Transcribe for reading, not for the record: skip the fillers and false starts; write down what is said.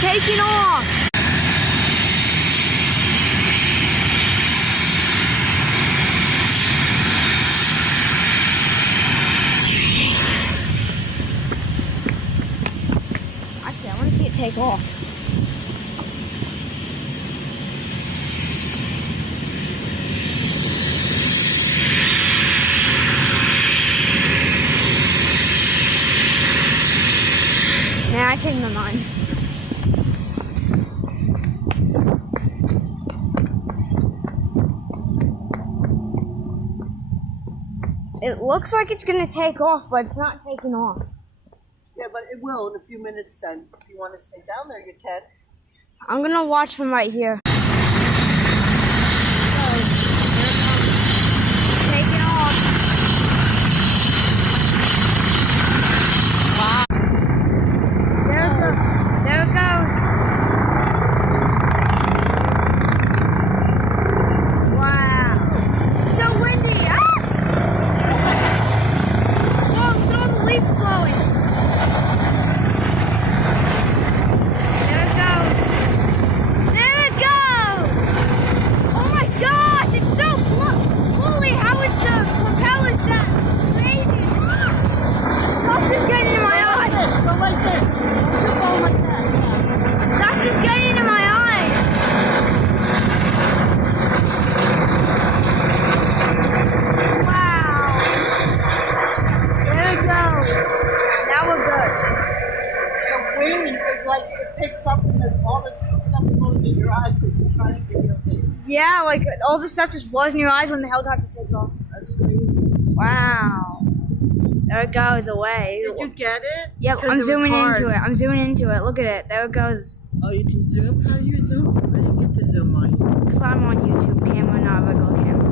It's taking off. Actually, I want to see it take off. Now I changed my mind. It looks like it's gonna take off, but it's not taking off. Yeah, but it will in a few minutes then. If you want to stay down there, you can. I'm gonna watch from right here. Taking off. Wow. There it goes. There it goes. Wow. So windy. Ah! Whoa, look at all the leaves blowing. There it goes. There it goes. Oh my gosh, it's so holy, how is the propellers that crazy? Something's getting in my eye. Go like this. Just go like that. Yeah. That's just getting into my eye. Wow. There it goes. Now we're good. The wind is like it picks up and then all the stuff goes in your eyes because you're trying to get your face. Yeah, like all the stuff just was in your eyes when the helicopter takes off. That's crazy. Wow. There it goes away. Did you get it? Yep, 'Cause I'm it was zooming hard. into it. I'm zooming into it. Look at it. There it goes. Oh, you can zoom? How do you zoom? I didn't get to zoom mine. Because I'm on YouTube camera, not a regular camera.